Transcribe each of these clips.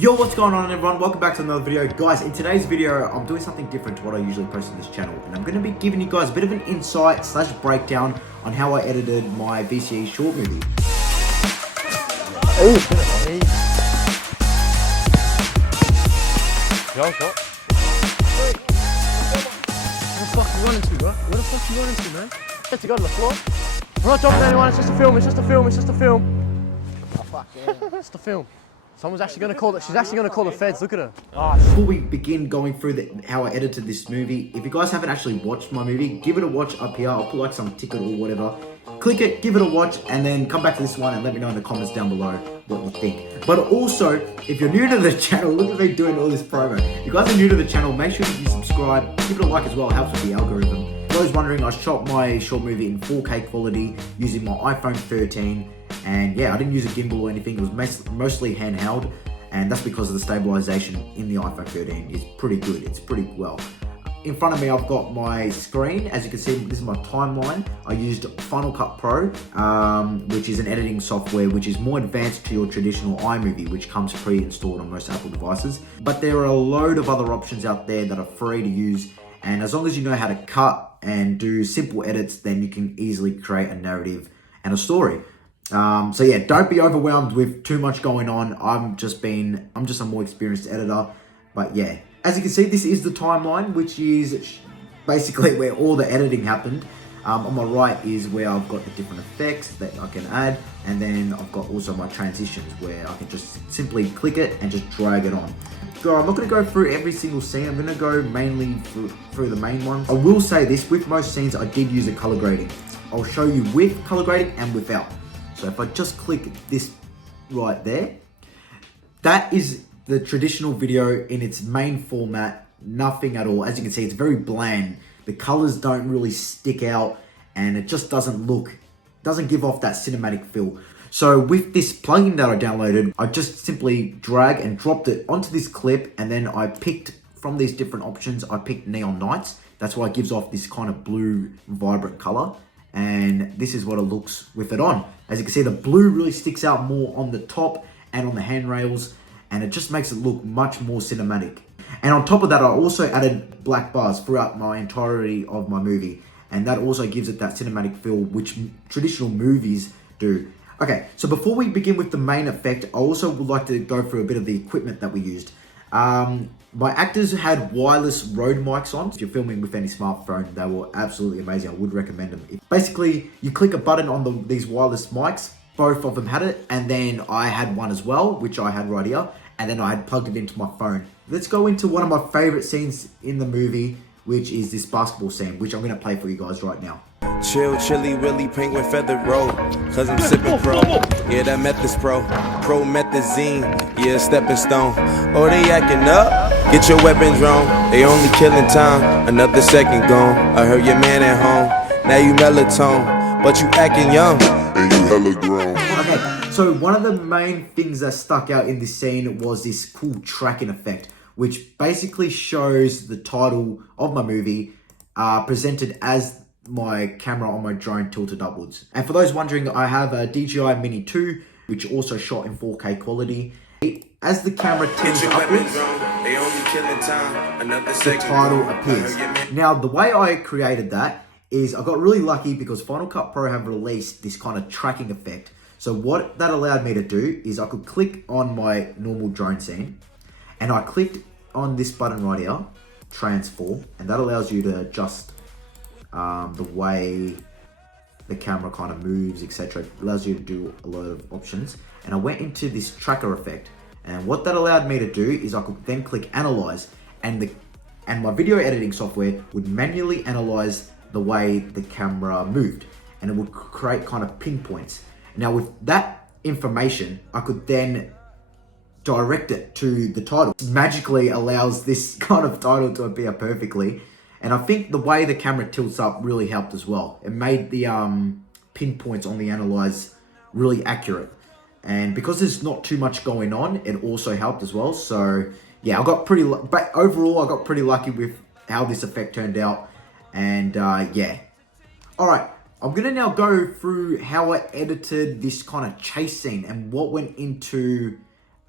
Yo, what's going on everyone? Welcome back to another video. Guys, in today's video, I'm doing something different to what I usually post on this channel. And I'm going to be giving you guys a bit of an insight / breakdown on how I edited my VCE short movie. Yo, shot. Where the fuck are you running to, bro? Where the fuck are you running to, man? Let's go to the floor. We're not dropping anyone, it's just a film, it's just a film, it's just a film. Oh, fuck yeah. It's the film. Someone's actually going to call it. She's actually going to call the feds. Look at her. Before we begin going through how I edited this movie, if you guys haven't actually watched my movie, give it a watch up here. I'll put like some ticket or whatever. Click it, give it a watch, and then come back to this one and let me know in the comments down below what you think. But also, if you're new to the channel, look at me doing all this promo. If you guys are new to the channel, make sure that you subscribe. Give it a like as well. It helps with the algorithm. For those wondering, I shot my short movie in 4K quality using my iPhone 13. And yeah, I didn't use a gimbal or anything. It was mostly handheld. And that's because of the stabilization in the iPhone 13 is pretty good. It's pretty well. In front of me, I've got my screen. As you can see, this is my timeline. I used Final Cut Pro, which is an editing software which is more advanced to your traditional iMovie, which comes pre-installed on most Apple devices. But there are a load of other options out there that are free to use. And as long as you know how to cut and do simple edits, then you can easily create a narrative and a story. So yeah, don't be overwhelmed with too much going on. I'm just a more experienced editor. But yeah, as you can see, this is the timeline, which is basically where all the editing happened. On my right is where I've got the different effects that I can add. And then I've got also my transitions where I can just simply click it and just drag it on. So I'm not going to go through every single scene. I'm going to go mainly through the main ones. I will say this, with most scenes, I did use a color grading. I'll show you with color grading and without. So if I just click this right there, that is the traditional video in its main format, nothing at all. As you can see, it's very bland. The colors don't really stick out and it just doesn't give off that cinematic feel. So with this plugin that I downloaded, I just simply drag and dropped it onto this clip, and then I picked from these different options, I picked Neon Nights. That's why it gives off this kind of blue, vibrant color. And this is what it looks with it on. As you can see, the blue really sticks out more on the top and on the handrails, and it just makes it look much more cinematic. And on top of that, I also added black bars throughout my entirety of my movie, and that also gives it that cinematic feel which traditional movies do. Okay, so before we begin with the main effect, I also would like to go through a bit of the equipment that we used. My actors had wireless Rode mics on. If you're filming with any smartphone, they were absolutely amazing. I would recommend them. Basically, you click a button on these wireless mics. Both of them had it, and then I had one as well, which I had right here, and then I had plugged it into my phone. Let's go into one of my favorite scenes in the movie, which is this basketball scene, which I'm going to play for you guys right now. Chill, chilly, willy, penguin, feather roll. Cause I'm sipping pro. Yeah, that meth is pro. Promethazine, yeah, stepping stone. Oh, they acting up. Get your weapons wrong. They only killing time. Another second gone. I heard your man at home. Now you melatonin, but you acting young. And you hella grown. Okay, so one of the main things that stuck out in this scene was this cool tracking effect, which basically shows the title of my movie presented as my camera on my drone tilted upwards. And for those wondering, I have a DJI Mini 2, which also shot in 4K quality. As the camera tilts upwards, the title appears. Now, the way I created that is I got really lucky because Final Cut Pro have released this kind of tracking effect. So what that allowed me to do is I could click on my normal drone scene, and I clicked on this button right here, transform, and that allows you to adjust the way the camera kind of moves, etc. It allows you to do a lot of options. And I went into this tracker effect, and what that allowed me to do is I could then click analyze, and my video editing software would manually analyze the way the camera moved, and it would create kind of pinpoints. Now with that information, I could then direct it to the title. It magically allows this kind of title to appear perfectly. And I think the way the camera tilts up really helped as well. It made the pinpoints on the analyze really accurate. And because there's not too much going on, it also helped as well. So yeah, but overall I got pretty lucky with how this effect turned out. And yeah. All right, I'm gonna now go through how I edited this kind of chase scene and what went into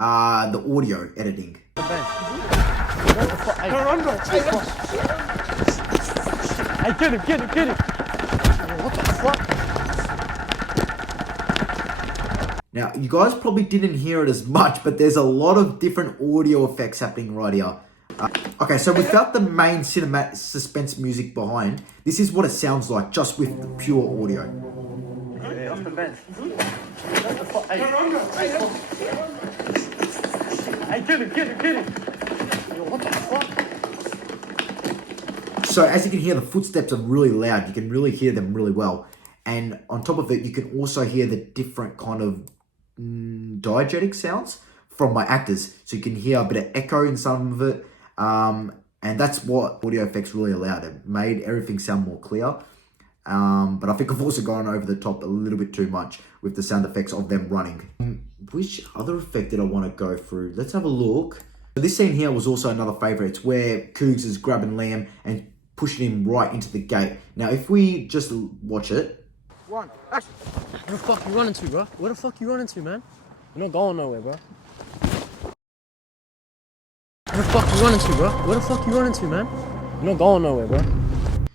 the audio editing. Hey, get him. What the fuck? Now, you guys probably didn't hear it as much, but there's a lot of different audio effects happening right here. Okay, so without the main cinematic suspense music behind, this is what it sounds like just with the pure audio. Hey, off the bench. Hey, get him. What the fuck? So as you can hear, the footsteps are really loud. You can really hear them really well. And on top of it, you can also hear the different kind of diegetic sounds from my actors. So you can hear a bit of echo in some of it. And that's what audio effects really allowed. It made everything sound more clear. But I think I've also gone over the top a little bit too much with the sound effects of them running. Which other effect did I want to go through? Let's have a look. So this scene here was also another favourite. It's where Cougs is grabbing Liam and pushing him right into the gate. Now, if we just watch it. Run. Action. Where the fuck you running to, bro? Where the fuck you running to, man? You're not going nowhere, bro. Where the fuck you running to, bro? Where the fuck you running to, man? You're not going nowhere, bro.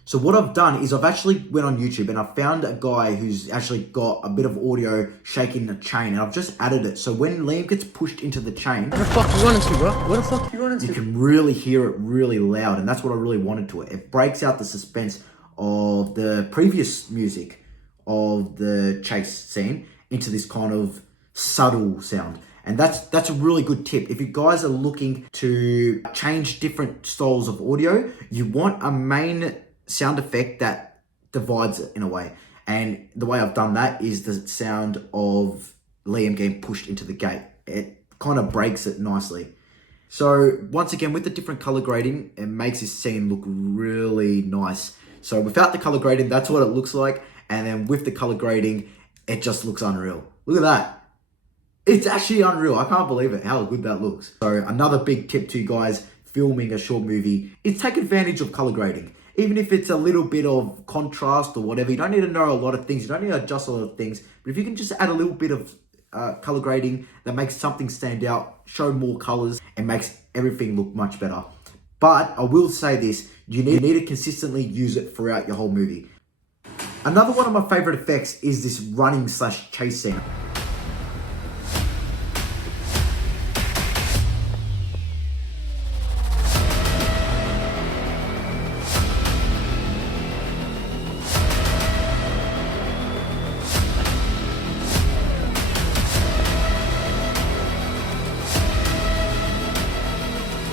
So what I've done is I've actually went on YouTube and I found a guy who's actually got a bit of audio shaking the chain, and I've just added it. So when Liam gets pushed into the chain, Where the fuck you running to, bro? Where the fuck you running to? you can really hear it really loud, and that's what I really wanted to it. It breaks out the suspense of the previous music of the chase scene into this kind of subtle sound. And that's a really good tip. If you guys are looking to change different styles of audio, you want a main sound effect that divides it in a way. And the way I've done that is the sound of Liam getting pushed into the gate. It kind of breaks it nicely. So once again, with the different color grading, it makes this scene look really nice. So without the color grading, that's what it looks like. And then with the color grading, it just looks unreal. Look at that. It's actually unreal. I can't believe it, how good that looks. So another big tip to you guys filming a short movie is take advantage of color grading. Even if it's a little bit of contrast or whatever, you don't need to know a lot of things. You don't need to adjust a lot of things. But if you can just add a little bit of color grading that makes something stand out, show more colors, and makes everything look much better. But I will say this, you need to consistently use it throughout your whole movie. Another one of my favorite effects is this running / chase scene.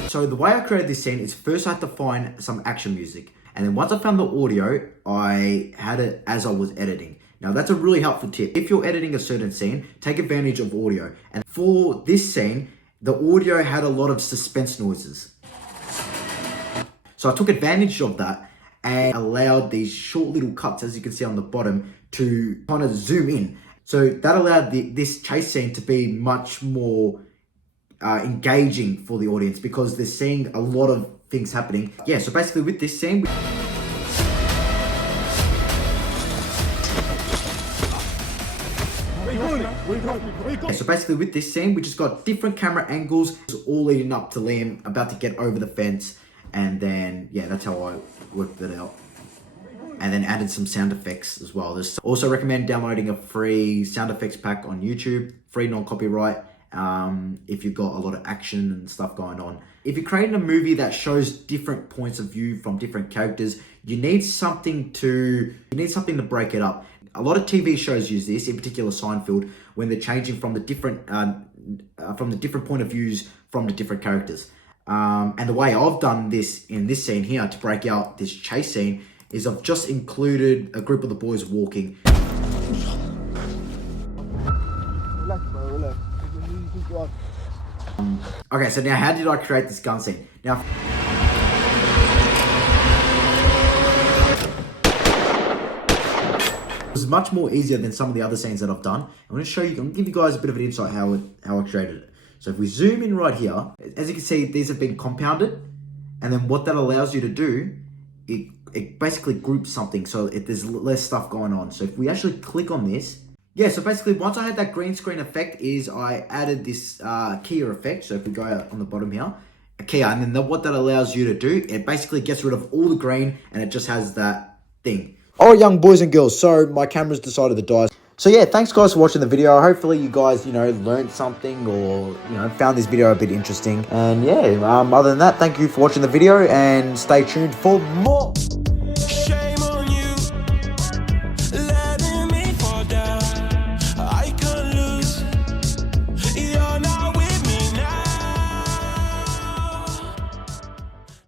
So the way I created this scene is first I had to find some action music. And then once I found the audio, I had it as I was editing. Now that's a really helpful tip. If you're editing a certain scene, take advantage of audio. And for this scene, the audio had a lot of suspense noises. So I took advantage of that and allowed these short little cuts, as you can see on the bottom, to kind of zoom in. So that allowed this chase scene to be much more engaging for the audience because they're seeing a lot of things happening. Yeah, so basically with this scene, we just got different camera angles, all leading up to Liam about to get over the fence, and then yeah, that's how I worked it out. And then added some sound effects as well. There's also recommend downloading a free sound effects pack on YouTube, free non-copyright. If you've got a lot of action and stuff going on. If you're creating a movie that shows different points of view from different characters, you need something to break it up. A lot of TV shows use this, in particular Seinfeld, when they're changing from the different point of views from the different characters. And the way I've done this in this scene here to break out this chase scene is I've just included a group of the boys walking. Okay, so now how did I create this gun scene? Now, it was much more easier than some of the other scenes that I've done. I'm going to show you, I'm going to give you guys a bit of an insight how I created it. So if we zoom in right here, as you can see, these have been compounded. And then what that allows you to do, it basically groups something so there's less stuff going on. So if we actually click on this, yeah, so basically once I had that green screen effect is I added this keyer effect. So if we go out on the bottom here, a keyer, and then what that allows you to do, it basically gets rid of all the green and it just has that thing. Alright, young boys and girls, so my camera's decided to die. So yeah, thanks guys for watching the video. Hopefully you guys, learned something or, found this video a bit interesting. And yeah, other than that, thank you for watching the video and stay tuned for more.